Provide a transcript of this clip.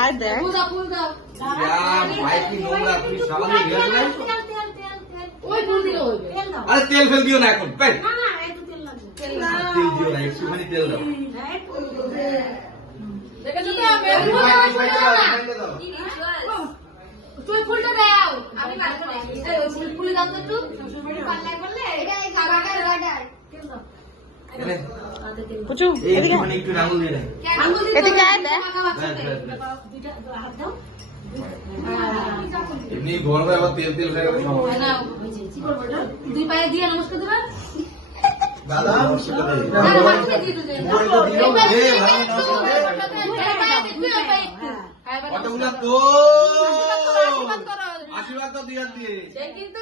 আর দেখ আরে তেল ফেল দিও না এখন, তেল দিও না, একটুখানি তেল দাও। তুই ফুলটা দাও, আমি পারবো না। এই ফুল দাও তো একটু, পাল্লা করলে এখানে খাবারটা অর্ডার তেল দাও। পুচু এদিকে মানে একটু আঙুল দিয়ে দেয়, এদিকে আয় দেখ দুইটা হাত দাও। এমনি গরমে আবার তেল তেল হয়ে গেলে সমস্যা। না কি করব এটা? দুই পায়ে দিয়ে নমস্কার দিবা। দাদা নমস্কার দেই, না হাতে দিয়ে দিও। দিও ভাই হ্যাঁ অতগুলা তো আশীর্বাদ তো দিয়ে দিয়ে কিন্তু